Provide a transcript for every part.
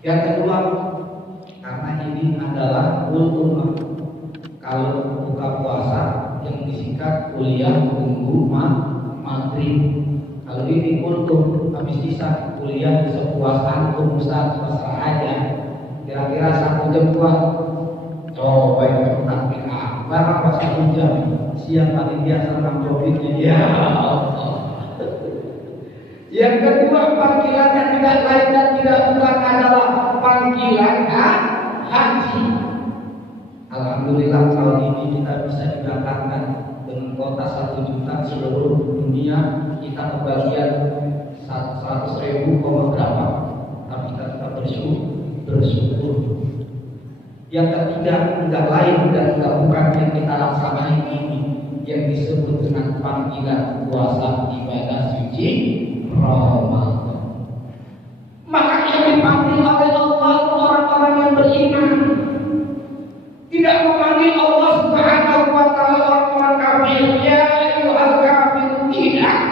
Yang kedua, karena ini adalah ulumah. Kalau buka puasa yang disingkat kuliah tunggu maghrib. Kalau ini kultum habis isa kuliah bisa puasa untuk Ustaz pasrah aja. Kira-kira 1 jam kuat. Coba itu takbir akbar apa 1 jam. Siang panitia serang covidnya. Ya Allah. Yang kedua, panggilan yang tidak lain dan tidak bukan adalah panggilan haji. Alhamdulillah tahun ini kita bisa didatangkan dengan kuota 1 juta seluruh dunia. Kita kebagian 100.000 berapa? Tapi kita bersyukur. Yang ketiga, tidak lain dan tidak bukan yang kita laksanakan ini, yang disebut dengan panggilan puasa ibadah suci Ramadan. Maka yang dipanggil oleh Allah orang-orang yang beriman. Tidak memanggil Allah Subhanahu wa taala orang-orang kafir. Ya ayyuhal kafir, tidak.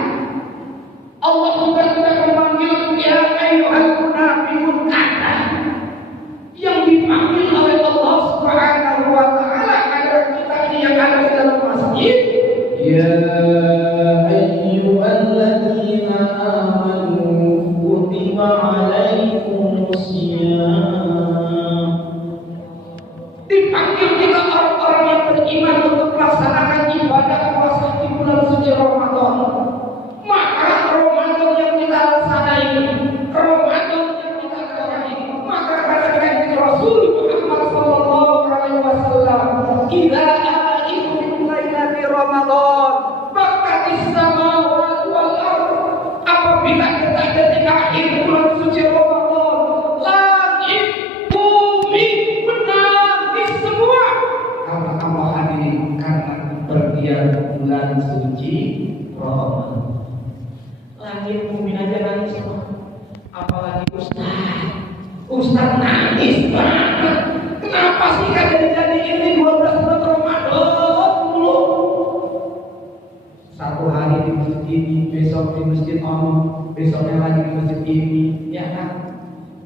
Allah juga tidak memanggil ya ayyuhal munafiqun, kata. Yang dipanggil oleh Allah Subhanahu wa taala adalah kita yang ada di dalam masjid. Ya ayyuhalladzina amanu kutiba alaikumusiyam. Dipanggil kita orang-orang yang beriman untuk melaksanakan ibadah puasa di bulan suci Ramadan. Maka Ramadan yang kita laksanakan, Ramadan yang kita jalani, maka kata Rasul Muhammad sallallahu alaihi wasallam, "Idza atikum min lailati Ramadan, maka as-samawati wal ardh." Apabila kita ketika akhir bulan suci Ramadan, langit, bumi menangis semua. Karena apa hadirin? Karena pergian bulan suci Ramadan. Langit, bumi aja nangis semua. Apalagi Ustaz nangis banget. Kenapa sih kan jadi ini 12 bulan Ramadan dulu? 1 hari di masjid ini, besok di masjid Om, besoknya lagi di masjid ini, ya kan?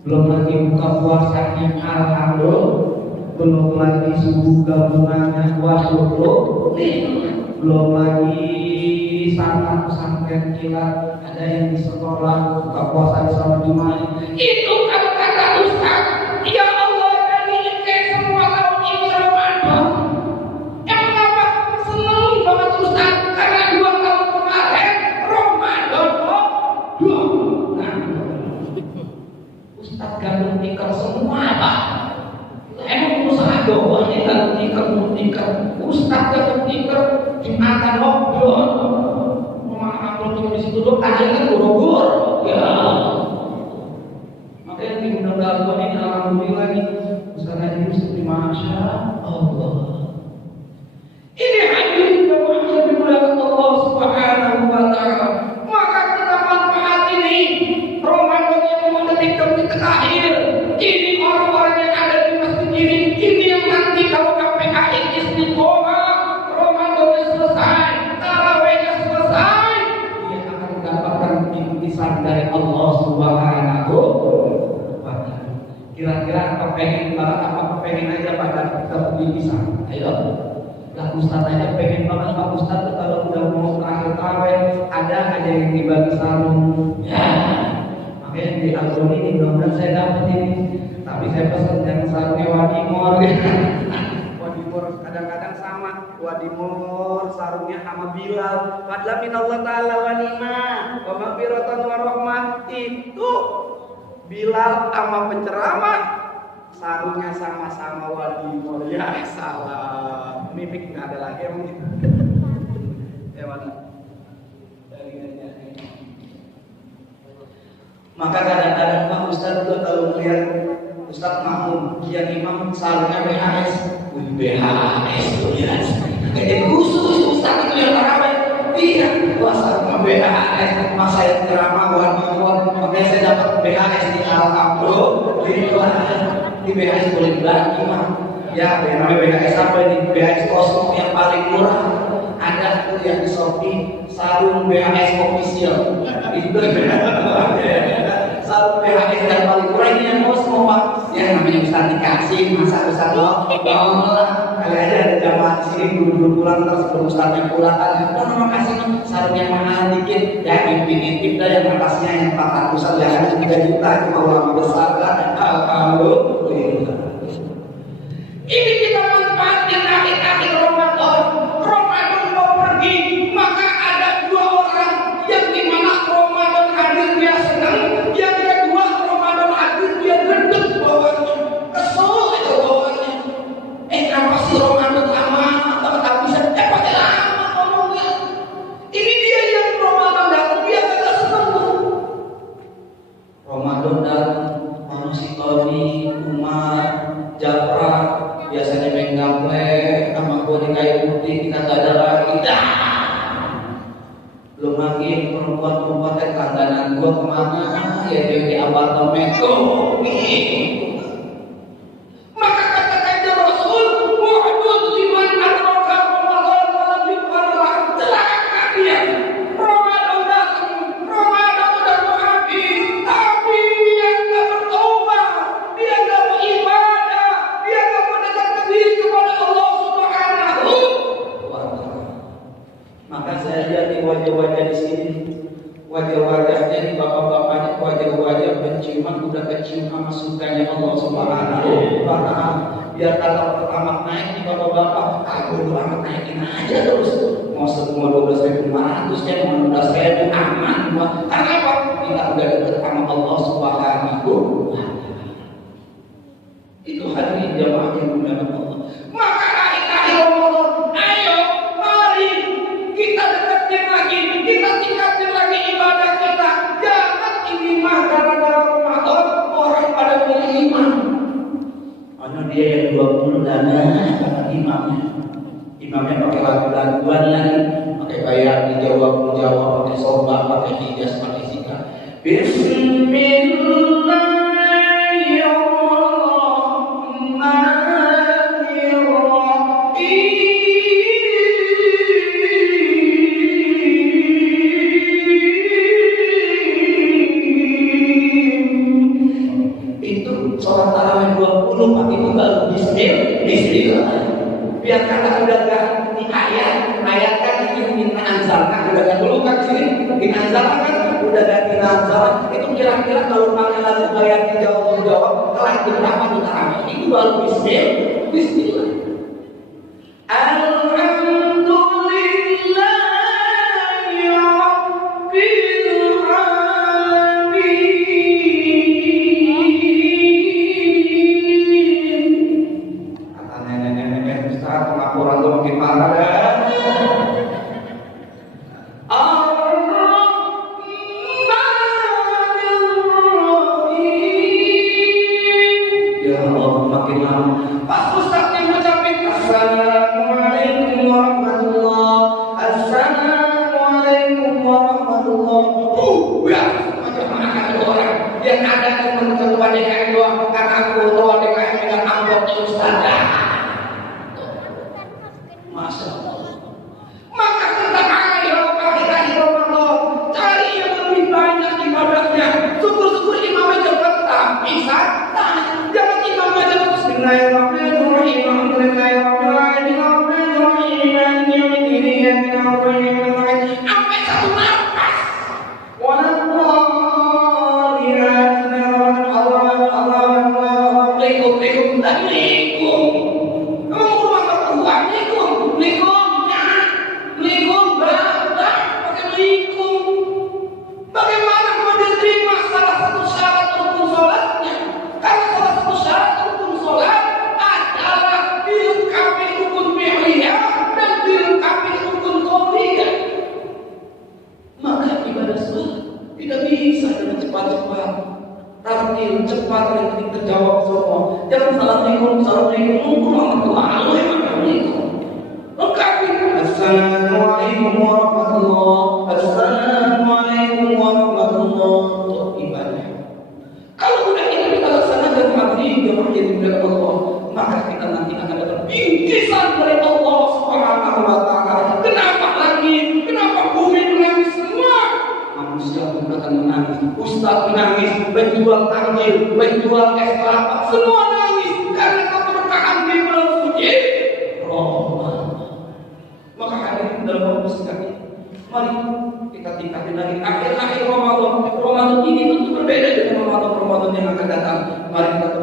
Belum lagi buka puasanya, alhamdulillah. Belum lagi subuh gabungannya, wasyukur. Belum lagi sangat pesantren kilat, ada yang di sekolah buka puasa di sholat Jumat. Itu kan kata Ustaz, ya Allah jadiin kayak semua tahun ini Ramadan. Emang apa? Seneng banget Ustaz, karena 2 tahun kemarin Ramadan kok 2. Nah, Ustaz gabung tikar semua apa? Emang usaha doang nih gabung tikar. Ustaz gabung tikar Jumatan ngobrol. Di situ tuh kajiannya boro-boro. Ya. Makanya di undang-undang ini alhamdulillah nih Ustaz Haji Yusuf, masya Allah. Ini hadirin jamaah yang dimuliakan Allah Subhanahu wa taala. Maka kita manfaat ini Ramadan yang mau detik-detik terakhir. Ini orang-orang yang ada di masjid ini yang nanti kalau KPKI istiqomah, Ramadannya selesai, tarawihnya selesai, bingkisan dari Allah Subhanahu wa ta'ala. Kira-kira apa pengen banget, apa pengen aja pada kita bingkisan? Ayo. Lah Ustaz aja pengen banget, Pak Ustaz tuh kalau udah mau terakhir tarawih ada aja yang dibagi sarung. Ya. Makanya di album ini mudah-mudahan saya dapat ini. Tapi saya pesan jangan sarungnya wadimor. Wadimor kadang-kadang sama. Wadimor sarungnya sama Bilal. Fadla minallah ta'ala wa ni'mah wa maghfiratan wa rahmah. Itu Bilal sama penceramah sarungnya sama-sama Wadimor. Ya salah, mimik nggak ada lagi emang gitu. Ya mana? Maka kadang-kadang Pak Ustaz tuh kalau melihat Ustaz Mahmud yang imam sarungnya BHS, BHS tuh ya. Jadi khusus Ustaz itu yang tarawih. Iya, puasa BHS, masa yang ceramah Wadimor. Makanya saya dapat BHS di alhamdulillah. Di BHS boleh dibagi mah. Ya, namanya BHS apa ini? BHS kosmo yang paling murah. Ada tuh yang di Shopee sarung BHS official. Itu sarung BHS yang paling murah ini yang kosmo. Pak. Ya namanya Ustaz dikasih, masa Ustaz mau lah. Kali aja ada jamaah di sini dulu pulang terus sebelum Ustaznya pulang kan. Oh makasih nih, sarungnya mahal dikit. Ya intip dah yang atasnya yang 400-an jangan 3 juta cuma ulama besar kan. Alhamdulillah. Ini kita manfaatkan akhir-akhir Ramadan. Ramadan mau pergi, maka ada 2 orang yang dimana Ramadan hadir dia senang, yang kedua Ramadan hadir dia gendut bawaannya, kesel itu bawaannya. Kenapa sih Ramadan lama tak bisa? Pakai lama ngomongnya. Ini dia yang Ramadan datang dia kagak senang tuh. Ramadan dan manusia Tony, Umar, Japra biasanya main gaple sama gua di kayu putih kita gak ada lagi dah. Belum lagi perempuan-perempuan yang langganan gua kemana ya dia di apartemen tuh. Maka kata kanjeng Rasul, "Wa'dud liman adraka Ramadan wa lam yuqarrah." Celaka dia. Ramadan datang, Ramadan udah mau habis, tapi dia enggak bertobat, dia enggak beribadah, dia enggak mendekatkan diri kepada Allah Subhanahu wa taala. Maka saya lihat di wajah-wajah di sini, wajah-wajahnya di bapak-bapaknya, wajah-wajah penciuman udah kecium sama sukanya Allah Subhanahu wa taala. Biar kata pertama naik di bapak-bapak, aku udah amat naikin aja terus. Mau 12.500 ya, mau 16.000 aman semua. Karena apa? Kita udah dekat sama Allah Subhanahu wa taala. Itu hadirin jamaah yang dimuliakan Allah. Maka akhir-akhir Ramadan, ayo mari kita dekatkan lagi, kita tingkatkan lagi ibadah kita. Jangan ini mah gara-gara Ramadan orang pada pilih imam. Karena dia yang 20 dana kata imamnya. Imamnya pakai lagu-laguan lagi, pakai bayar dijawab, pakai sobat, pakai hijaz, pakai zikir. Sholat tarawih 20 pagi itu baru bismillah. Biar kata udah ganti ayat kan ini minta anzalkan udah ganti dulu kan sini minta anzalkan kan udah ganti anzalan itu kira-kira kalau pakai lagu bayar dijawab kelas berapa tuh tarawih itu baru bismillah. Pas Ustaz yang mengucapkan Assalamualaikum warahmatullahi Assalamualaikum warahmatullahi ya, macam mana kata orang yang ada teman ketua DKM doang karena aku ketua DKM dengan amplopnya Ustaz. Masya Allah. Maka kita ayo akhir-akhir Ramadan cari yang lebih banyak ibadahnya. Syukur-syukur imamnya cepat tapi santai. Jangan imamnya cepat Bismillahirrahmanirrahim. Sampai satu nafas. Bagaimana mau diterima salah satu syarat rukun sholatnya? Karena salah satu syarat rukun sholat adalah dilengkapi rukun fi'liyah dan dilengkapi rukun qauliyah. Maka ibadah sholat tidak bisa dengan cepat-cepat. Tartil cepat dan terjawab semua. Jangan assalamualaikum warahmatullahi wabarakatuh. Lengkapi. Assalamualaikum warahmatullahi Assalamualaikum warahmatullahi ibadah. Kalau udah ini kita laksanakan hati jemaah yang dimuliakan Allah, maka kita nanti akan dapat bingkisan dari Allah Subhanahu wa taala. Kenapa lagi? Kenapa bumi menangis semua? Manusia bukan akan menangis, ustaz menangis, penjual takjil, penjual es kelapa, semua nangis karena keberkahan di bulan suci Ramadan. Maka hadirin dalam waktu singkat ini, mari kita tingkatin lagi akhir-akhir Ramadan. Ramadan ini tentu berbeda dengan Ramadan yang akan datang. Mari kita